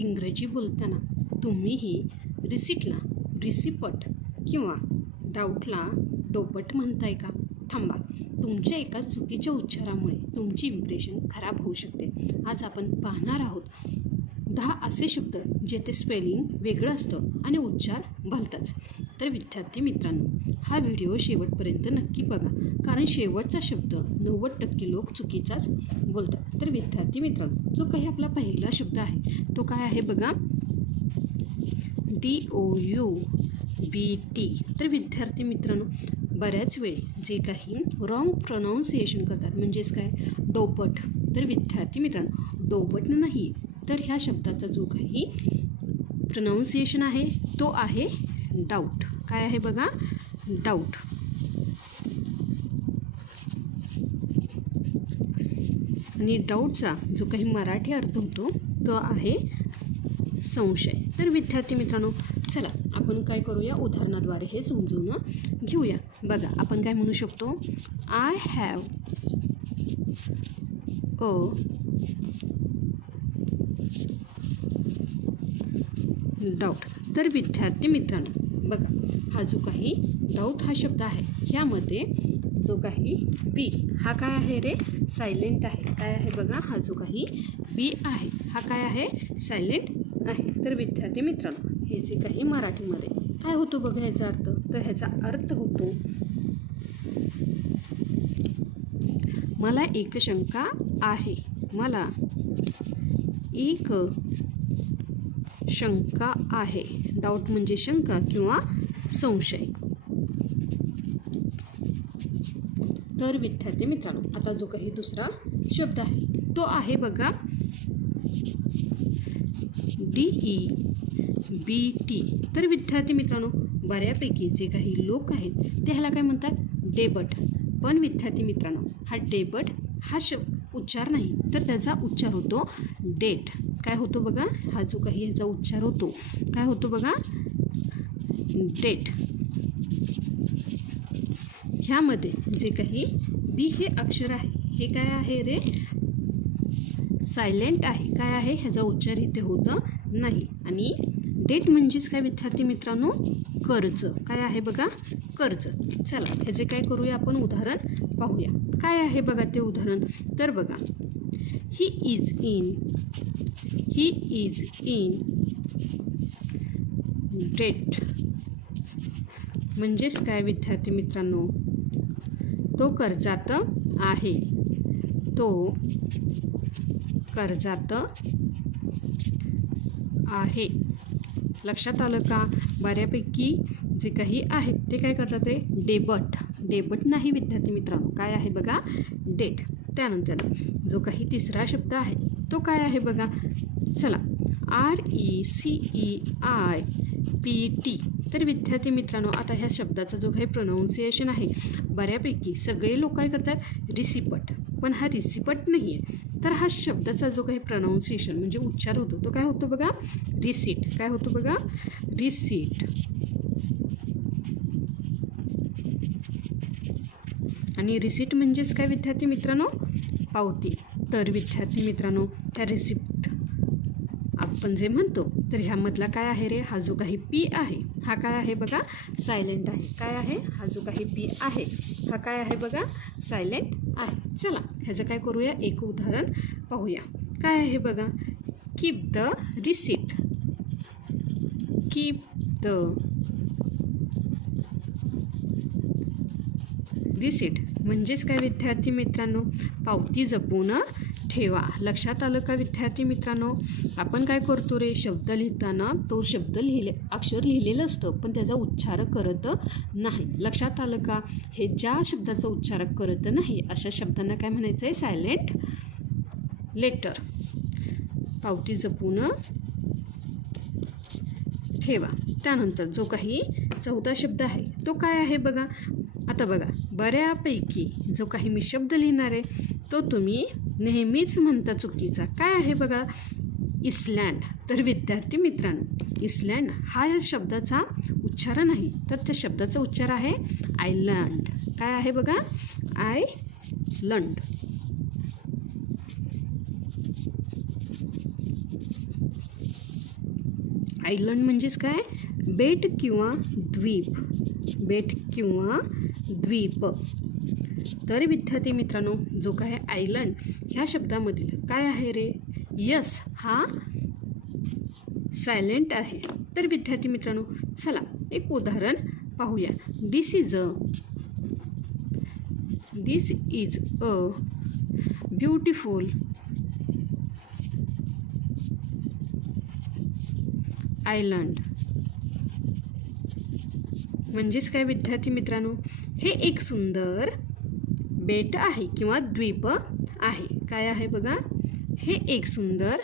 इंग्रजी बोलताना तुम्हीही रिसीटला रिसिपट किंवा डाऊटला डोपट म्हणताय का? थांबा, तुमच्या एका चुकीच्या उच्चारामुळे तुमची इम्प्रेशन खराब होऊ शकते. आज आपण पाहणार आहोत 10 असे शब्द जेथे स्पेलिंग वेगळं असतं आणि उच्चार भलताच. तर विद्यार्थी मित्रांनो, हा व्हिडिओ शेवटपर्यंत नक्की बघा, कारण शेवटचा शब्द 90% लोक चुकीचाच बोलतात. तर विद्यार्थी मित्रांनो, जो काही आपला पहिला शब्द आहे तो काय आहे बघा, DOUBT. तर विद्यार्थी मित्रांनो, बऱ्याच वेळी जे काही रॉंग प्रोनाऊन्सिएशन करतात, म्हणजेच काय डोपट. तर विद्यार्थी मित्रांनो, डोपट नाही, तर ह्या शब्दाचा जो काही प्रोनाऊन्सिएशन आहे तो आहे डाऊट. काय आहे बघा, डाऊट. आणि डाऊटचा जो काही मराठी अर्थ होतो तो आहे संशय. तर विद्यार्थी मित्रांनो, चला आपण काय करूया, उदाहरणाद्वारे हे समजून घेऊया. बघा, आपण काय म्हणू शकतो, आय हॅव अ डाऊट. तर विद्यार्थी मित्रांनो बघा, हा जो काही डाऊट हा शब्द आहे ह्यामध्ये जो काही बी हा काय आहे रे, सायलेंट आहे. काय आहे बघा, हा जो काही बी आहे हा काय आहे, सायलेंट आहे. तर विद्यार्थी मित्रांनो, हे जे काही मराठीमध्ये काय होतो बघा ह्याचा अर्थ, तर ह्याचा अर्थ होतो, मला एक शंका आहे. मला एक शंका आहे. डाऊट म्हणजे शंका किंवा संशय. तर विद्यार्थी मित्रांनो, आता जो काही दुसरा शब्द आहे तो आहे बघा DEBT. तर विद्यार्थी मित्रांनो, बऱ्यापैकी जे काही लोक आहेत ते ह्याला काय म्हणतात, डेबट. पण विद्यार्थी मित्रांनो, हा डेबट हा उच्चार नाही, तर त्याचा उच्चार होतो डेट. काय होतो बघा, हा जो काही ह्याचा उच्चार होतो काय होतो बघा, डेट. ह्यामध्ये जे काही बी हे अक्षर आहे हे काय आहे रे, सायलेंट आहे. काय आहे, ह्याचा उच्चार इथे होतं नाही. आणि डेट म्हणजेच काय विद्यार्थी मित्रांनो, कर्ज. काय आहे बघा, कर्ज. चला ह्याचे काय करूया आपण उदाहरण पाहूया. काय आहे बघा ते उदाहरण, तर बघा, ही इज इन डेट. म्हणजेच काय विद्यार्थी मित्रांनो, तो कर्जात आहे. तो कर्जात आहे. लक्षात आलं का? बऱ्यापैकी जे काही आहेत ते काय करतात रे, डेबट नाही विद्यार्थी मित्रांनो. काय आहे बघा, डेट. त्यानंतर जो काही तिसरा शब्द आहे तो काय आहे बघा, चला, RECEIPT. तर विद्यार्थी मित्रांनो, आता ह्या शब्दाचा जो काही प्रोनाऊन्सिएशन आहे बऱ्यापैकी सगळे लोक काय करतात, रिसिपट. पण हा रिसिपट नाही आहे, तर हा शब्दाचा जो काही प्रोनाऊन्सिएशन म्हणजे उच्चार होतो तो काय होतो बघा, रिसीट. काय होतो बघा, रिसीट. आणि रिसीट म्हणजेच काय विद्यार्थी मित्रांनो, पावती. तर विद्यार्थी मित्रांनो, त्या रिसिप्ट आपण जे म्हणतो तर ह्यामधला काय आहे रे, हा जो काही पी आहे हा काय आहे बघा, सायलेंट आहे. काय आहे, हा जो काही पी आहे हा काय आहे बघा, सायलेंट आहे. चला ह्याचं काय करूया, एक उदाहरण पाहूया. काय आहे बघा, keep the receipt. Keep the receipt म्हणजेच काय विद्यार्थी मित्रांनो, पावती जपून ठेवा. लक्षात आलं का विद्यार्थी मित्रांनो? आपण काय करतो रे, शब्द लिहिताना तो शब्द अक्षर लिहिलेलं असतं पण त्याचा उच्चार करत नाही. लक्षात आलं का? हे ज्या शब्दाचा उच्चार करत नाही अशा शब्दांना काय म्हणायचं आहे, सायलेंट लेटर. पावती जपून ठेवा. त्यानंतर जो काही चौथा शब्द आहे तो काय आहे बघा. आता बघा, बऱ्यापैकी जो काही मी शब्द लिहिणार आहे तो तुम्ही नेहमीच म्हणता चुकीचा. काय आहे बघा, इस्लँड. तर विद्यार्थी मित्रांनो, इस्लँड हा या शब्दाचा उच्चार नाही, तर त्या शब्दाचा उच्चार आहे आयलंड. काय आहे बघा, आयलंड. आयलंड म्हणजेच काय, बेट किंवा द्वीप, बेट किंवा द्वीप. तर विद्यार्थी मित्रांनो, जो काय आयलंड ह्या शब्दामधील काय आहे रे, यस हा सायलेंट आहे. तर विद्यार्थी मित्रांनो, चला एक उदाहरण पाहूया. दिस इज अ ब्युटिफुल आयलंड. म्हणजेच काय विद्यार्थी मित्रांनो, हे एक सुंदर बेट आहे किंवा द्वीप आहे. काय आहे बघा, हे एक सुंदर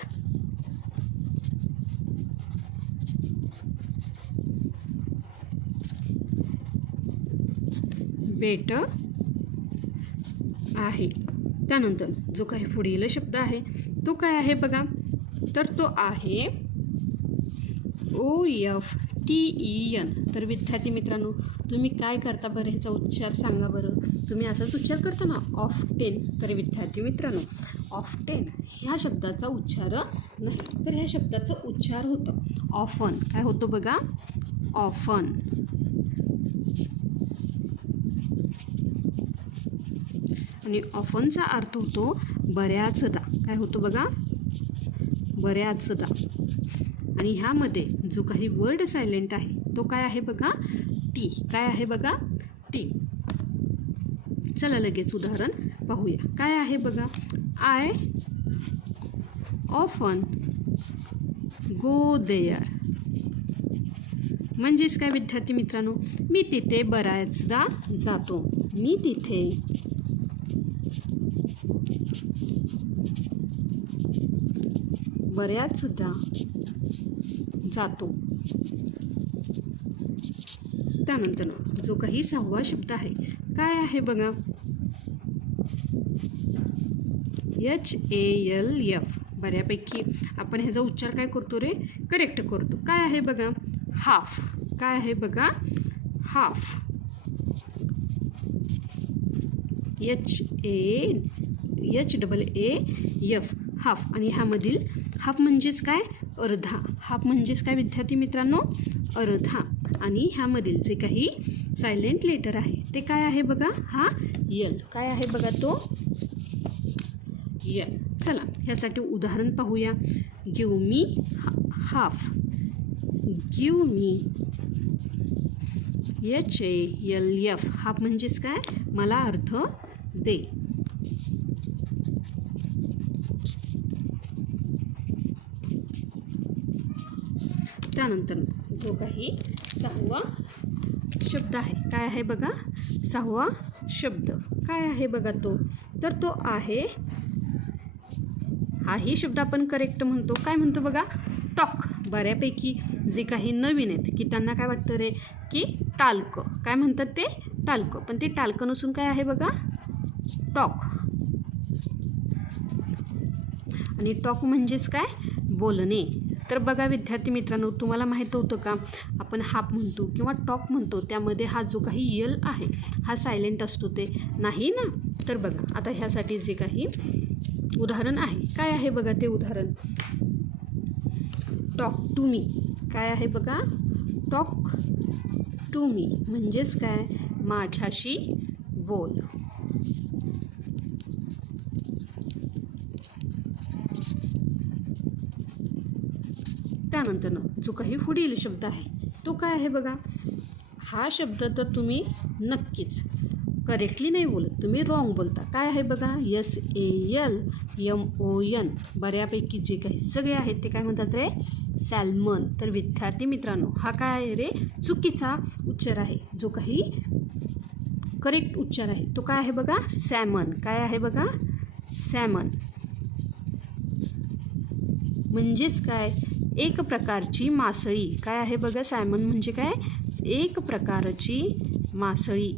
बेट आहे. त्यानंतर जो काही पुढील शब्द आहे तो काय आहे बघा, तर तो आहे OFTEN. तर विद्यार्थी मित्रांनो, तुम्ही काय करता बरं, ह्याचा उच्चार सांगा बरं. तुम्ही असाच उच्चार करता ना, ऑफ्टेन. तर विद्यार्थी मित्रांनो, ऑफ्टेन ह्या शब्दाचा उच्चार नाही, तर ह्या शब्दाचा उच्चार होतं ऑफन. काय होतं बघा, ऑफन. आणि ऑफनचा अर्थ होतो बऱ्याचदा. काय होतो बघा, बऱ्याचदा. आणि ह्यामध्ये जो काही वर्ड सायलेंट आहे तो काय आहे बघा, टी. काय आहे बघा, टी. चला लगेच उदाहरण पाहूया. काय आहे बघा, आय ऑफन गो देअर. म्हणजेच काय विद्यार्थी मित्रांनो, मी तिथे बऱ्याचदा जातो. मी तिथे बऱ्याचदा जातो. त्यानंतर जो काही 6वा शब्द आहे काय आहे बघा, HALF. बऱ्यापैकी आपण ह्याचा उच्चार काय करतो रे, करेक्ट करतो. काय आहे बघा, हाफ. काय आहे बघा, हाफ. HAF, half. आणि ह्यामधील हाफ म्हणजेच काय, अर्धा. हाफ म्हणजेच काय विद्यार्थी मित्रांनो, अर्धा. आणि ह्यामधील जे काही सायलेंट लेटर आहे ते काय आहे बघा, हा यल. काय आहे बघा तो, यल. चला ह्यासाठी उदाहरण पाहूया. Give me half. Give me HALF. Half म्हणजेच काय, मला अर्ध दे. त्यानंतर जो काही 6वा शब्द आहे काय आहे बघा, 6वा शब्द काय आहे बघा तो, तर तो आहे, हाही शब्द आपण करेक्ट म्हणतो. काय म्हणतो बघा, टॉक. बऱ्यापैकी जे काही नवीन आहेत की त्यांना काय वाटतं रे, की टाल्क. काय म्हणतात ते, टाल्क. पण ते टाल्क नसून काय आहे बघा, टॉक. आणि टॉक म्हणजेच काय, बोलणे. तर बघा विद्यार्थी मित्रांनो, तुम्हाला माहीत होतं का, आपण हाफ म्हणतो किंवा टॉक म्हणतो त्यामध्ये हा जो काही यल आहे हा सायलेंट असतो, ते नाही ना. तर बघा आता ह्यासाठी जे काही उदाहरण आहे काय आहे बघा, ते उदाहरण टॉक टू मी. काय आहे बघा, टॉक टू मी म्हणजेच काय, माझ्याशी बोल. त्यानंतर जो काही पुढील शब्द आहे तो काय आहे बघा, हा शब्द तर तुम्ही नक्कीच करेक्टली नाही बोलत, तुम्ही रॉंग बोलता. काय आहे बघा, SALMON. बऱ्यापैकी जे काही सगळे आहेत ते काय म्हणतात रे, सॅल्मन. तर विद्यार्थी मित्रांनो, हा काय आहे रे, चुकीचा उच्चार आहे. जो काही करेक्ट उच्चार आहे तो काय आहे बघा, सॅमन. काय आहे बघा, सॅमन. म्हणजेच काय, एक प्रकारची मासळी. काय आहे बघा, सॅमन म्हणजे काय, एक प्रकारची मासळी.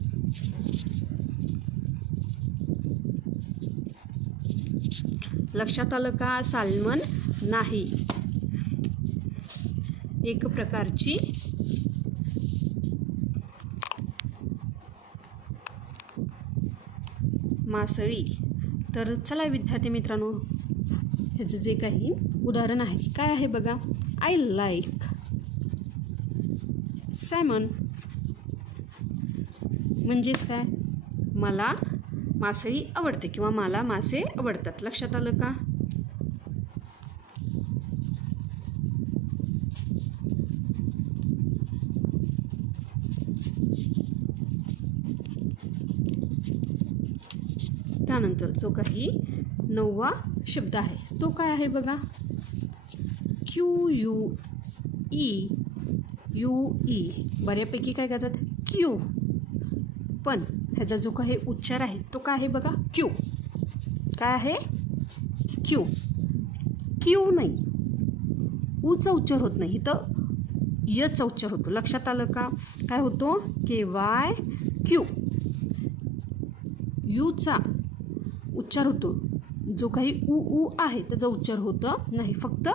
लक्षात आलं का, सॅल्मन नाही, एक प्रकारची मासळी. तर चला विद्यार्थी मित्रांनो, ह्याचं जे काही उदाहरण आहे काय आहे बघा, आय लाईक सॅमन म्हणजेच काय, मला मासळी आवडते किंवा मला मासे आवडतात. लक्षात आलं का? त्यानंतर जो काही 9वा शब्द आहे तो काय आहे बघा, QUE. बऱ्यापैकी काय करतात, क्यू, पण ह्याचा जो काही उच्चार आहे तो काय आहे बघा, क्यू. काय आहे, क्यू. क्यू नाही, ऊचा उच्चार होत नाही, तर यचा उच्चार होतो. लक्षात आलं का? काय होतो, KYQ. यूचा उच्चार होतो, जो काही ऊ आहे त्याचा उच्चार होतं नाही, फक्त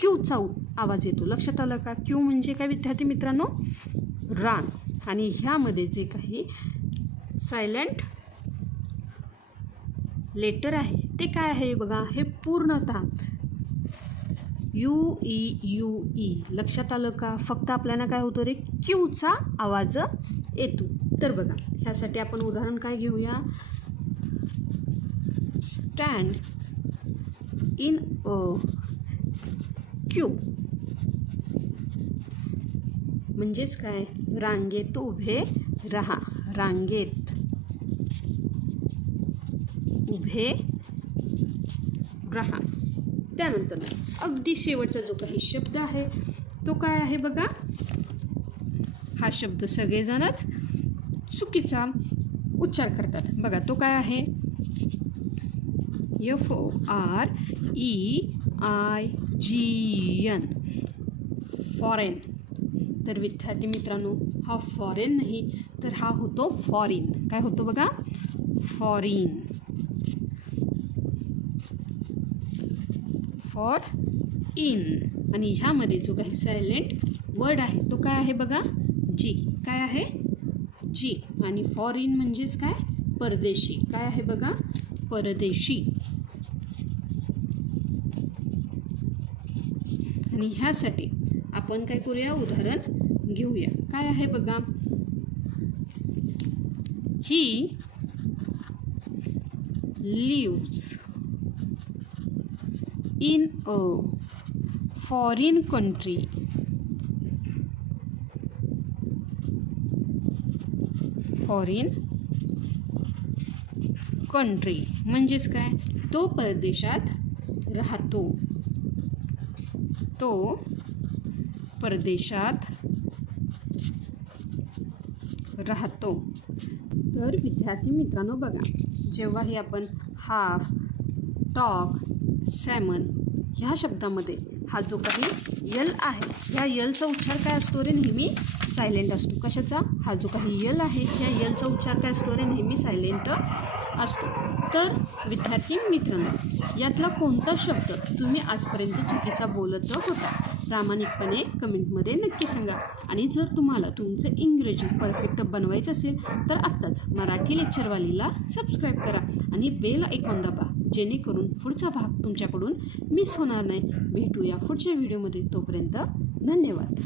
क्यूचा आवाज येतो. लक्षात आलं का? क्यू म्हणजे काय विद्यार्थी मित्रांनो, रान. आणि ह्यामध्ये जे काही सायलेंट लेटर आहे ते काय आहे बघा, हे पूर्णतः UE. लक्षात आलं का? फक्त आपल्याला काय होतं रे, क्यूचा आवाज येतो. तर बघा, ह्यासाठी आपण उदाहरण काय घेऊया, स्टँड इन अ क्यू म्हणजेच काय, रांगेत उभे राहा. रांगेत उभे राहा. त्यानंतर अगदी शेवटचा जो काही शब्द आहे तो काय आहे बघा, हा शब्द सगळेजणच चुकीचा उच्चार करतात बघा. तो काय आहे, FOREIGN, फॉरेन. तर विद्यार्थी मित्रांनो, हा फॉरेन नाही तर हा होतो फॉरिन. काय होतो बघा, फॉरिन. For in. आणि ह्यामध्ये जो काही सायलेंट वर्ड आहे तो काय आहे बघा, जी. काय आहे, जी. आणि फॉरिन म्हणजेच काय, परदेशी. काय आहे बघा, परदेशी. आणि ह्यासाठी आपण काय करूया, उदाहरण घेऊया. काय आहे बघा, he lives in a foreign country. Foreign country म्हणजेच काय, तो परदेशात राहतो. तो परदेशात राहतो. तर विद्यार्थी मित्रांनो बघा, जेव्हाही आपण हाफ, टॉक, सॅमन ह्या शब्दामध्ये हा जो काही यल आहे, ह्या यलचा उच्चार काय असतो रे, नेहमी सायलेंट असतो. कशाचा, हा जो काही यल आहे ह्या यलचा उच्चार काय असतो रे, नेहमी सायलेंट असतो. तर विद्यार्थी मित्रांनो, यातला कोणता शब्द तुम्ही आजपर्यंत चुकीचा बोलत होता, प्रामाणिकपणे कमेंटमध्ये नक्की सांगा. आणि जर तुम्हाला तुमचं इंग्रजी परफेक्ट बनवायचं असेल तर आत्ताच मराठी लेक्चरवालीला सबस्क्राईब करा आणि बेल आयकॉन दाबा, जेणेकरून पुढचा भाग तुमच्याकडून मिस होणार नाही. भेटूया पुढच्या व्हिडिओमध्ये. तोपर्यंत धन्यवाद.